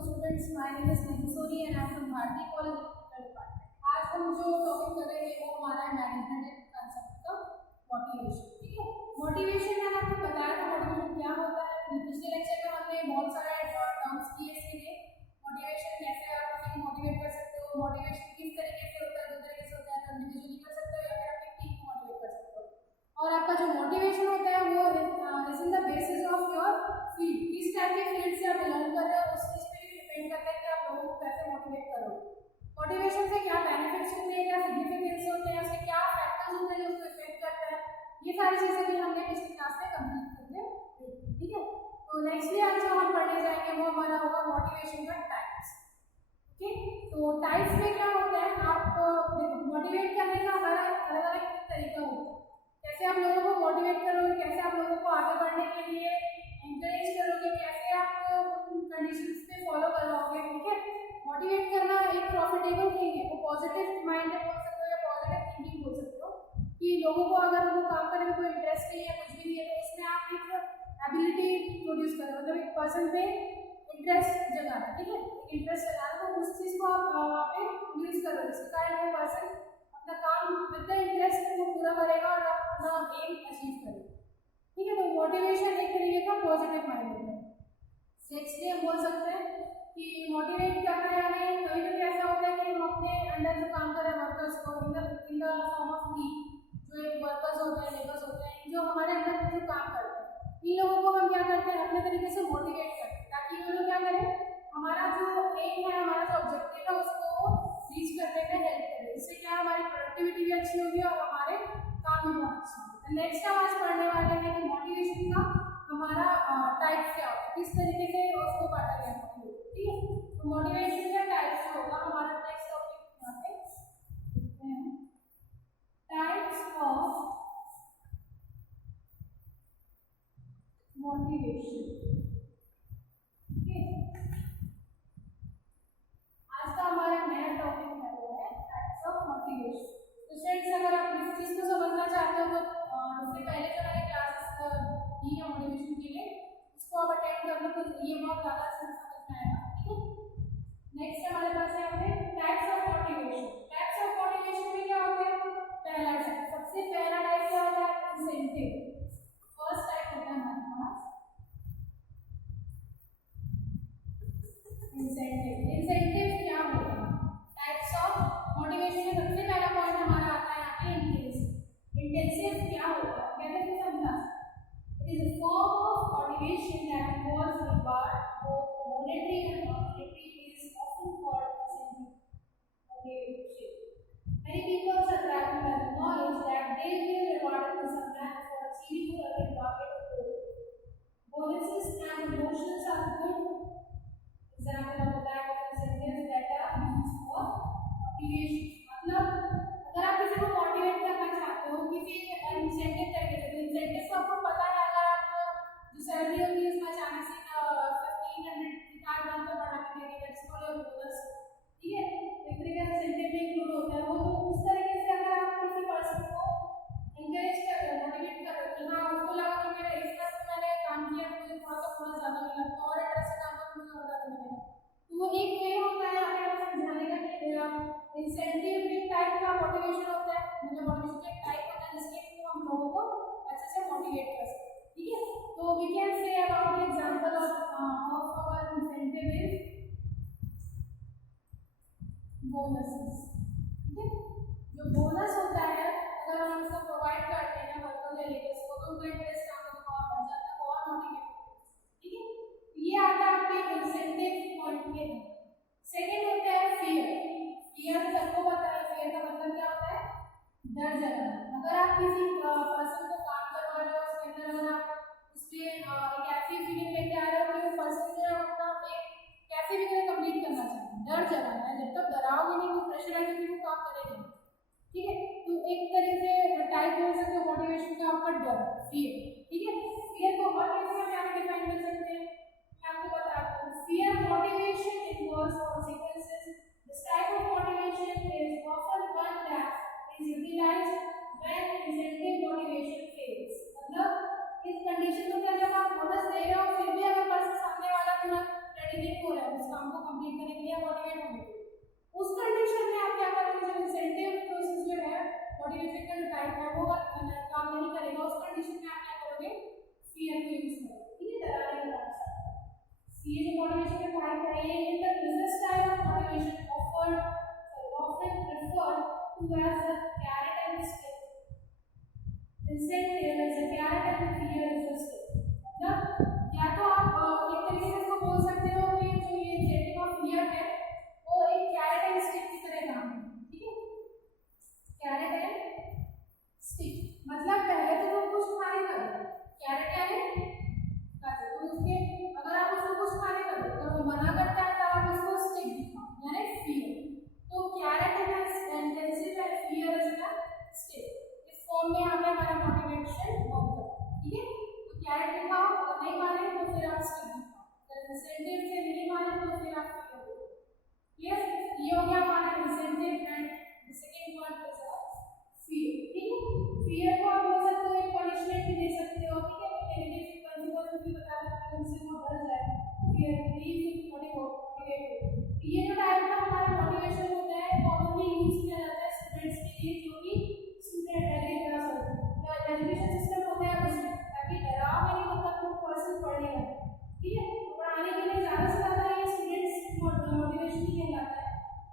Students, my name is Nidhi and I am from Bharati College department. आज हम जो topic कर रहे हैं वो हमारा है मैनेजमेंट कंसेप्ट का मोटिवेशन। ठीक है, मोटिवेशन मैंने आपको बताया था मोटिवेशन क्या होता है। पिछले लेक्चर में हमने बहुत सारे टर्म्स किए इसके लिए। मोटिवेशन कैसे आप किसी को मोटिवेट कर सकते हो, मोटिवेशन किस तरीके से होता है, दो तरीके से होता है, इंडिविजुअली कर सकते हो या फिर अपनी टीम को मोटिवेट कर सकते हो। और आपका जो मोटिवेशन होता है वो is in the basis of your field, किस टाइप के फील्ड से आप बिलोंग कर रहे हो उस चीज पे भी डिपेंड करता है कि आप लोगों को कैसे मोटिवेट करोगे। मोटिवेशन से क्या बेनिफिट्स होते हैं, क्या सिग्निफिकेंस होते हैं, उसके क्या फैक्टर्स होते हैं जो उसको इफेक्ट करते हैं, ये सारी चीजें भी हमने पिछली क्लास में कंप्लीट करके देखी। ठीक है, तो नेक्स्टली आज जो हम पढ़ने जाएंगे वो हमारा होगा मोटिवेशन का टाइप्स। ओके, तो टाइप्स में क्या होता है, आप देखो मोटिवेट करने का हमारा अलग अलग तरीका होता है। कैसे आप लोगों को मोटिवेट करोगे, कैसे आप लोगों को आगे बढ़ने के लिए एनकरेज करोगे, कैसे आप उन कंडीशंस पे फॉलो करवाओगे। ठीक है, मोटिवेट करना एक प्रॉफिटेबल थिंग है, वो पॉजिटिव माइंड बोल सकते हो या पॉजिटिव थिंकिंग बोल सकते हो कि लोगों को अगर वो काम करने में कोई इंटरेस्ट नहीं है, कुछ भी नहीं है, तो उसमें आप एक एबिलिटी प्रोड्यूस करो, मतलब एक पर्सन पे इंटरेस्ट जगाना। ठीक है, इंटरेस्ट जगाना, तो उस चीज को आप वहाँ पे यूज करो जिसके कारण वो पर्सन अपना काम विद द इंटरेस्ट को पूरा करेगा और अपना एम अचीव करेगा। ठीक है, तो मोटिवेशन एक तरीके का पॉजिटिव माइंड होता है। नेक्स्ट हम बोल सकते हैं कि मोटिवेट करना यानी कभी कभी ऐसा होता है कि हम अपने अंडर जो काम कर रहे हैं वर्कर्स को in the form of team, जो एक वर्कर्स होते हैं, लेबर्स होते हैं, जो हमारे अंदर जो काम करते हैं, इन लोगों को हम क्या करते हैं, अपने तरीके से मोटिवेट करते हैं ताकि वो लोग क्या करें, हमारा जो एम है, हमारा जो ऑब्जेक्टिव है उसको रीच करने में हेल्प करें। इससे क्या हमारी प्रोडक्टिविटी भी अच्छी होगी और हमारे काम भी बहुत अच्छे होंगे। नेक्स्ट हम आज पढ़ने वाले हैं कि मोटिवेशन का हमारा टाइप्स क्या होता है, किस तरीके से उसको बांटा गया है। ठीक है, तो मोटिवेशन का टाइप्स होगा हमारा नेक्स्ट टॉपिक। यहाँ पे देखते हैं टाइप्स ऑफ मोटिवेशन। आज का हमारा नया टॉपिक है वो है टाइप्स ऑफ मोटिवेशन। तो स्टूडेंट्स, अगर आप इस चीज को समझना चाहते हो तो इससे पहले जो मैंने क्लासेस दी है मोटिवेशन के लिए उसको आप अटेंड कर लो, तो ये बहुत ज़्यादा समझ में आएगा। ठीक है, नेक्स्ट हमारे पास है types of motivation. Types of motivation में क्या होता है, पहला टाइप, सबसे पहला टाइप क्या होता है, इंसेंटिव। फर्स्ट टाइप होता है हमारे पास इंसेंटिव। इंसेंटिव क्या होता है, टाइप्स ऑफ मोटिवेशन में सबसे पहला पॉइंट हमारा आता है यहाँ पे इंटेंसिव। इंटेंसिव क्या होता है, कैसे से समझा, it is a form of motivation that involves reward both monetary and non-monetary is often called incentive motivation. Many people are attracted by the knowledge that they will be rewarded in some manner for achieving a certain target or goal. Bonuses and promotions are good example of the type of incentives that are used for motivation. मतलब अगर आप किसी को motivate करना चाहते हो किसी incentive तरीके से, तो इंसेंटिव को आपको पता है, अगर आप जो सैलरी होती है उसमें अचानक से 1500 4 का बढ़ा के देंगे, दैट्स कॉल्ड बोनस। ठीक है, एक तरीके से इंसेंटिव में इंक्लूड होता है वो। तो उस तरीके से अगर आप किसी पर्सन को एनकरेज कर रहे हो, मोटिवेट कर रहे हो कि हाँ उसको लगा कि मेरा इस तरह से मैंने काम किया तो मुझे थोड़ा ज़्यादा मिला, तो और इंटरेस्ट से काम करके मुझे और ज़्यादा मिलेगा, तो वो एक वे होता है हमें समझाने का कि इंसेंटिव एक टाइप का मोटिवेशन होता है, मतलब मोटिवेशन एक टाइप होता है जिसके थ्रू हम लोगों को अच्छे से मोटिवेट कर सकते हैं। ठीक है, तो we can say about the example of our incentive is bonuses. ठीक है, जो बोनस होता है अगर हम उसको प्रोवाइड करते हैं वर्कर या लेबर्स को तो उनका इंटरेस्ट काम को और बढ़ जाता है और मोटिवेट होता है। ठीक है, ये आता है आपके इंसेंटिव पॉइंट के अंदर। सेकंड होता है फियर। फियर सबको पता है, फियर का मतलब क्या होता है, डर जगाना। अगर आप किसी पर्सन को काम करवा रहे हो उसके अंदर अगर आप उसके एक ऐसी फीलिंग लेके आ रहे हो कि वो पर्सन जो है अपना एक कैसे भी करके कंप्लीट करना चाहते हैं, डर जगाना है। जब तक डराओगे नहीं वो प्रेशर आएगा कि वो काम करेगा। ठीक है, तो एक तरह से टाइप बोल सकते हो मोटिवेशन का आपका डर, फियर। ठीक है, फियर को और कैसे हम यहाँ डिफाइन कर सकते हैं, मैं आपको बताता हूँ। Fear motivation involves consequences. This type of motivation is often one that is utilized when incentive motivation fails. मतलब इस कंडीशन में क्या, जब आप बोनस दे रहे हो फिर भी अगर पर्सन सामने वाला तुरंत ऑलरेडी नहीं हो रहा है, उस काम को कंप्लीट करने के लिए मोटिवेट होंगे। उस कंडीशन में आप क्या करोगे, जो इंसेंटिव प्रोसेस जो है मोटिवेशन का जो टाइप है वो काम नहीं करेगा, उस कंडीशन में आप क्या करोगे, फियर को यूज करोगे। ठीक है, डराने का काम। ये जो मोटिवेशन का टाइप है ये in the business type of motivation often referred to as a carrot and stick. Incentive is a carrot and fear is a stick. मतलब या तो आप एक तरीके से इसको बोल सकते हो कि जो ये इंसेंटिव ऑफ फियर है वो एक कैरेट एंड स्टिक की तरह काम है। ठीक है, कैरेट एंड स्टिक मतलब पहले तो तुम कुछ खाने का दो, कैरेट यानी खाते तो उसके अगर आप उसको कुछ खाने का दो तो वो मना करता है, तब आप उसको स्टिक दिखाओ यानी फियर। तो carrot is intensive and fear is the stick. इस फॉर्म में हमें हमारा मोटिवेशन वर्क करता है। ठीक है, तो कैरेट दिखाओ, अगर नहीं माने तो फिर आप स्टिक दिखाओ, अगर इंसेंटिव से नहीं माने तो फिर आप फियर दिखाओ। यस, ये हो गया हमारा incentive and the second one is fear. ठीक है, फियर को आप बोल सकते हो एक पनिशमेंट भी दे सकते हो। ठीक है, तो नेगेटिव कंसेक्वेंस भी बता सकते हो, उनसे वो डर जाए, फियर प्लीज मोटिवेट। ये जो टाइप का हमारा मोटिवेशन होता है कॉमनली यूज किया जाता है स्टूडेंट्स के लिए जो कि स्टूडेंट एजुकेशन सिस्टम होता है उसमें, ताकि डराव नहीं होता तो पर्सन पढ़ेगा। ठीक है, तो पढ़ाने के लिए ज़्यादा से ज़्यादा ये स्टूडेंट्स मोटिवेशन ही कहलाता है।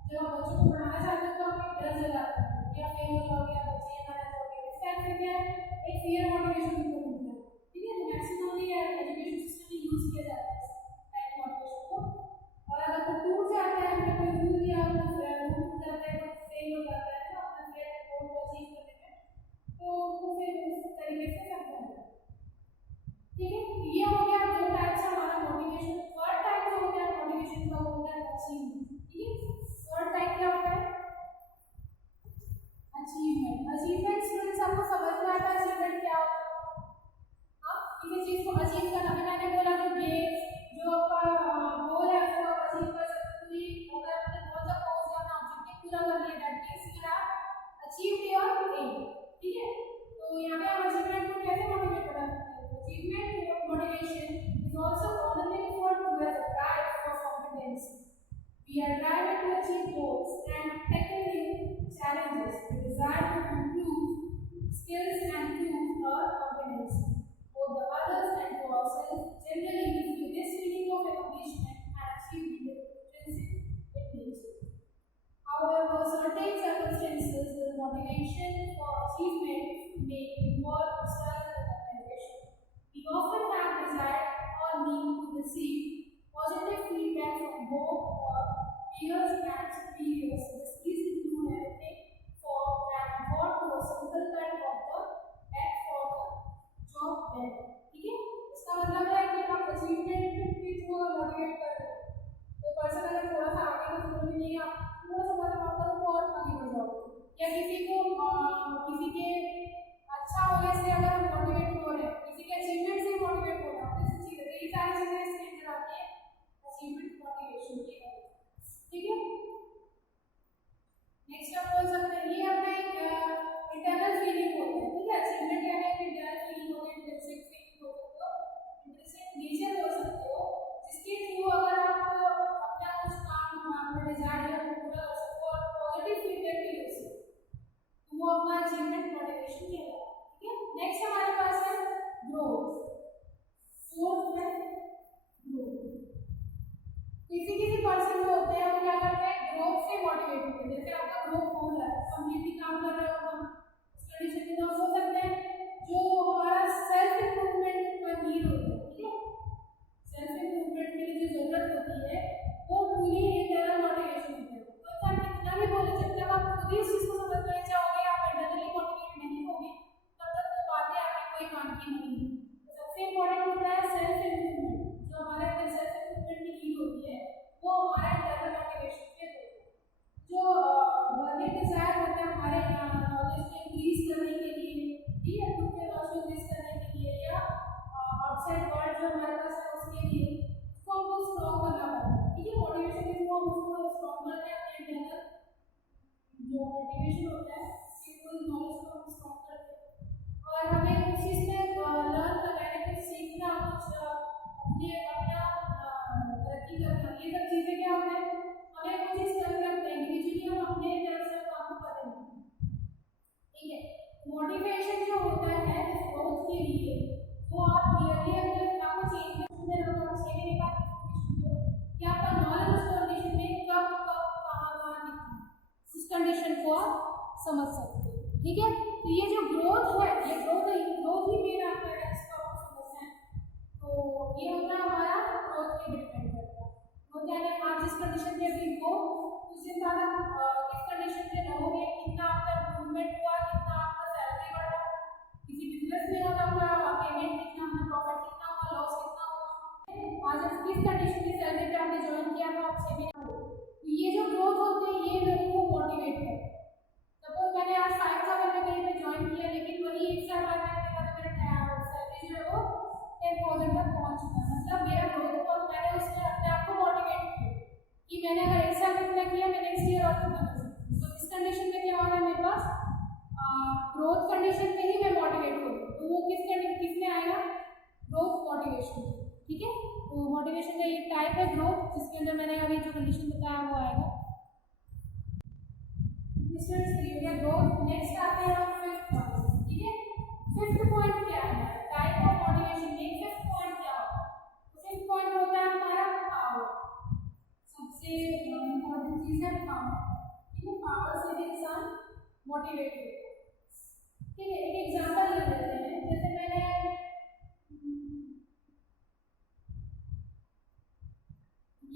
जब आप बच्चों को पढ़ाना चाहते हो तो आप डर जगाते हो या फेल हो जाओगे या बच्चे मारा जाओगे, इस टाइप से क्या एक फियर मोटिवेशन को होता है। ठीक है, तो मैक्सिममली एजुकेशन सिस्टम में यूज किया जाता है टाइप मोटिवेशन को। और अगर वो टूट जाता है तो कोई रूल या टूट जाता है तो फेल हो जाता है ना अपना फेल गोल को अचीव करने में, तो वो फिर उस तरीके से करता है। ठीक है, ये हो गया दो टाइप से हमारा मोटिवेशन। थर्ड टाइप जो होता है मोटिवेशन का वो होता है अचीवमेंट। ठीक है, थर्ड टाइप क्या होता है, अचीवमेंट। अचीवमेंट स्टूडेंट्स आपको समझ में आता है अचीवमेंट क्या होता है? हाँ, किसी चीज को अचीव करना, मैंने बोला जो गेम्स जो आपका गोल है उसको आप अचीव कर सकते हो। अगर आपने गोल तक पहुंच गया, अपना ऑब्जेक्टिव पूरा कर लिया, that means you have achieved your aim. ठीक है, तो यहाँ पे हम अचीवमेंट को कैसे मोटिवेट कर सकते हैं? Achievement motivation is also commonly referred to as a drive for competency. We are driven to achieve goals and tackle new challenges. We desire to improve skills and prove our competency both the others and to ourselves. Generally, we feel this feeling of accomplishment and achievement intrinsic in nature. However, certain circumstances, the motivation for achievement may involve external recognition. We often have desire or need to receive positive feedback from both our peers and superiors. These include anything for an award to a simple kind of the act for the job done. ठीक है, इसका मतलब है कि आप achievement के through motivate कर रहे हो तो पर्सन अगर थोड़ा सा आगे का समझ में नहीं, आप थोड़ा सा बस आप करो तो और आगे बढ़ जाओगे। या किसी को किसी के अच्छा होने से अगर हम मोटिवेट हो रहे हैं, किसी के अचीवमेंट से मोटिवेट हो रहा है, ऐसी चीजें, ये सारी चीजें इसके अंदर आती है अचीवमेंट मोटिवेशन की। ठीक है, नेक्स्ट आप बोल सकते हैं ये अपना एक इंटरनल फीलिंग होता है। ठीक है, अचीवमेंट यानी एक इंटरनल फीलिंग होता है, इंट्रिंसिक फीलिंग हो सकते हो, इंट्रिंसिक नेचर हो सकते हो, जिसके थ्रू अगर आप अपना कुछ काम अपना डिजायर है वो पूरा कर सको और पॉजिटिव फीडबैक भी ले सको, तो वो अपना अचीवमेंट मोटिवेशन कहलाता है। ठीक है, नेक्स्ट हमारे पास है ग्रोथ। फोर्थ है ग्रोथ। किसी पर्सन जो होते हैं वो क्या करते हैं, ग्रोथ से मोटिवेट होते हैं। जैसे आपका ग्रोथ हो रहा है, कंप्लीटली काम कर रहे हो, हम उस कंडीशन में हो सकते हैं जो हमारा सेल्फ इंप्रूवमेंट का नीड होता है। ठीक है, सेल्फ इंप्रूवमेंट के लिए जो जरूरत होती है वो पूरी इंटरनल मोटिवेशन होती है। तो चाहे कितना भी बोले, जब तक आप खुद ही इस चीज को समझ में जाओगे, आप इंटरनली मोटिवेट नहीं होगे, तब तक वो बातें आपकी कोई काम की नहीं है। तो सबसे इम्पोर्टेंट होता है सेल्फ इंप्रूवमेंट। जो हमारे अंदर सेल्फ इंप्रूवमेंट की नीड होती है वो हमारा इंटरनल मोटिवेशन पे होता है। जो वर्किंग करना, ये सब चीजें क्या होता है हमें कुछ चीज करके रखते हैं इंडिविजुअली, हम अपने तरफ से काम को करेंगे। ठीक है, मोटिवेशन जो होता है इस ग्रोथ के लिए वो आप क्लियरली अगर आपको चेंज में लोग आप सही नहीं बात कि आपका नॉलेज उस कंडीशन में कब कब कहाँ कहाँ दिखता है, उस कंडीशन को आप समझ सकते हो। ठीक है, तो ये जो ग्रोथ है ये ग्रोथ ही मेन आपका है, इसको आप समझते हैं। तो ये होता है हमारा ग्रोथ पे डिपेंड करता है। ग्रोथ यानी आप जिस कंडीशन में अभी हो उस दिन बाद आप किस कंडीशन में रहोगे, कितना आपका इम्प्रूवमेंट हुआ, कितना आपका सैलरी बढ़ा, किसी बिजनेस में हो तो आपका पेमेंट कितना हुआ, प्रॉफिट कितना हुआ, लॉस कितना हुआ, आज आप किस कंडीशन की सैलरी पे आपने ज्वाइन किया तो आप सेविंग। तो ये जो ग्रोथ होती है ये लोगों को मोटिवेट करता है। सपोज मैंने आज 5,000 में कहीं पे ज्वाइन किया लेकिन वही एक साल बाद मैंने देखा तो मेरा सैलरी जो है वो 10,000 तक पहुंच चुका, मतलब मेरा ग्रोथ को मैंने उसमें अपने आप को मोटिवेट किया कि मैंने अगर एक साल इतना किया मैं नेक्स्ट ईयर और कितना कर सकती हूँ। तो इस कंडीशन में क्या होगा मेरे पास ग्रोथ कंडीशन में ही मैं मोटिवेट हूँ, तो वो किस में आएगा ग्रोथ मोटिवेशन। ठीक है, तो मोटिवेशन का एक टाइप है ग्रोथ जिसके अंदर मैंने अभी जो कंडीशन बताया वो आएगा। ग्रोथ नेक्स्ट आते हैं हम फिफ्थ पॉइंट। ठीक है, फिफ्थ पॉइंट क्या है टाइप ऑफ मोटिवेशन में, फिफ्थ पॉइंट क्या होता है, फिफ्थ पॉइंट होता है हमारा पावर, सबसे इम्पोर्टेंट चीज है पावर। ठीक है, पावर से भी इंसान मोटिवेट होता है। ठीक है, एक एग्जांपल ले लेते हैं, जैसे मैंने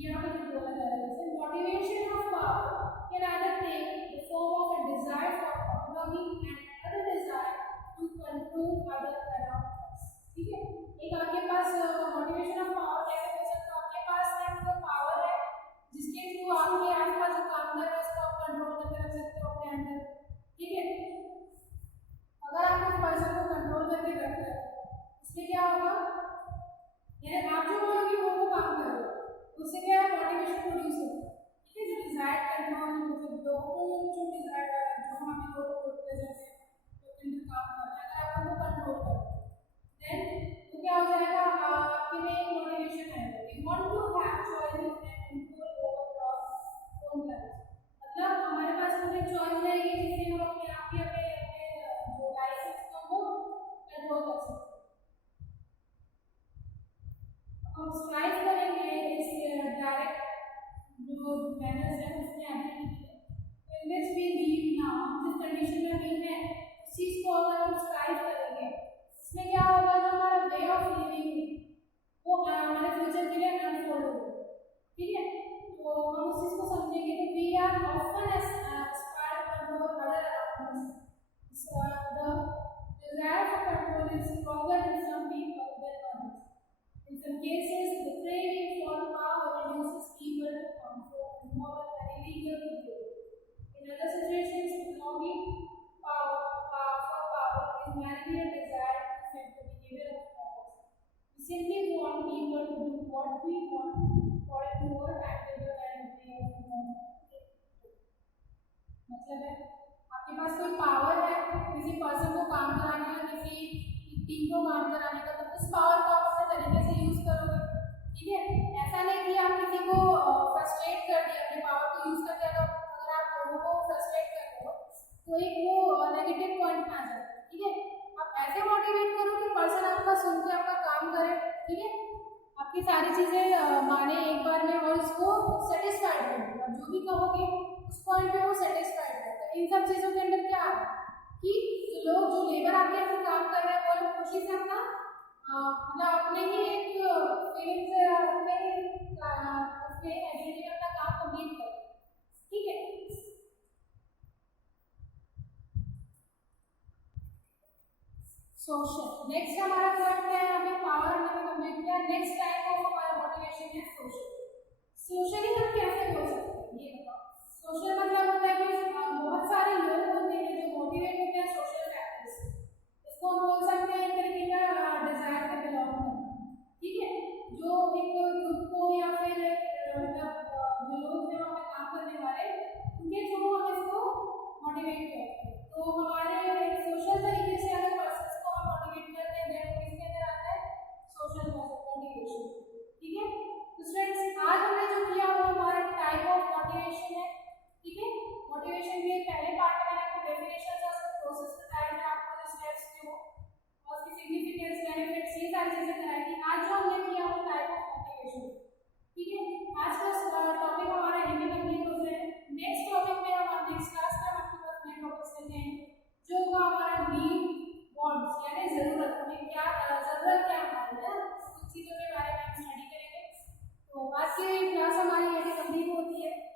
यहाँ पर बोला जा रहा है जैसे motivation of power can either take the form of a desire for belonging and other desire to control other around us। ठीक है, एक आपके पास मोटिवेशन ऑफ पावर कैसे हो सकता है, आपके पास एक वो पावर है जिसके थ्रू आपके आसपास जो काम कर रहे हैं उसको आप कंट्रोल करके रख सकते हो अपने अंदर। ठीक है, अगर आप उस पर्सन को कंट्रोल करके रख रहे हो उससे क्या होगा, यानी आप जो बोलोगे वो काम करोगे, उससे क्या है मोटिवेशन प्रोड्यूस होगा। ठीक है, जो डिजायर कंट्रोल मतलब लोगों को जो डिजायर जो हमें लोगों को रिप्रेजेंट है जो किन काम करना है अगर आप उनको कंट्रोल करोगे देन तो क्या हो जाएगा आपके लिए एक मोटिवेशन आएगा। We want to have choice and control over our own life, मतलब हमारे पास कोई चॉइस रहेगी जिससे हम अपने आप ही अपने जो लाइफ है उसको कंट्रोल कर सकते हैं। हम स्ट्राइव करेंगे इस डायरेक्ट जो मैनर्स है उसमें एबिलिटी है। तो in this we live now, जिस कंडीशन में भी है उस चीज को अगर हम स्ट्राइव करेंगे इसमें क्या होगा, जो हमारा वे ऑफ लिविंग है वो हमारे फ्यूचर के लिए अनफोल्ड होगा। ठीक है, तो हम उस चीज को समझेंगे कि we are often aspire to control other around us, the desire for control is stronger in some people than others. In some cases, the craving for power reduces people to comfort and more than illegal behavior. In other situations, belonging for power is merely a desire to affect the behavior of others. We simply want people to do what we want for a more tangible and way of living. मतलब है आपके पास कोई power है किसी person को काम कराने का, किसी टीम को काम कराने का, तो उस पावर को आप अपने तरीके से यूज करोगे। ठीक है, ऐसा नहीं कि आप किसी को फ्रस्ट्रेट कर दिया अपने पावर को यूज करके, अगर आप लोगों को फ्रस्ट्रेट कर रहे हो तो एक वो नेगेटिव पॉइंट में आ जाता है। ठीक है, आप ऐसे मोटिवेट करो कि पर्सन आपका सुन के आपका काम करे। ठीक है, आपकी सारी चीजें माने एक बार में और उसको सेटिस्फाइड करे, आप जो भी कहोगे उस पॉइंट पे वो सेटिस्फाइड है। तो इन सब चीजों के अंदर क्या है कि जो लोग जो लेबर आपके अंदर काम कर रहे हैं वो लोग खुशी से अपना मतलब अपने ही एक फीलिंग से अपने एबिलिटी में अपना काम कंप्लीट करें। ठीक है, सोशल नेक्स्ट हमारा पॉइंट है, हमें पावर हमने कंप्लीट किया। नेक्स्ट टाइप ऑफ हमारा मोटिवेशन है सोशल। सोशली हम कैसे बोल सकते हैं ये बताओ। सोशल मतलब होता है कि बहुत सारे लोग होते हैं जो मोटिवेट होते हैं सोशल फैक्टर्स, इसको हम बोल सकते हैं एक तरीके का डिजायर से बिलोंग करना। ठीक है, जो एक ग्रुप को या फिर मतलब जो लोग हैं हमें काम करने वाले उनके थ्रू हम इसको मोटिवेट करते हैं। तो हमारे सोशल तरीके से अगर पर्सन्स को हम मोटिवेट करते हैं तो किसके अंदर आता है सोशल मोटिवेशन। ठीक है, तो स्टूडेंट्स से क्लास हमारी यहाँ पे कंप्लीट होती है।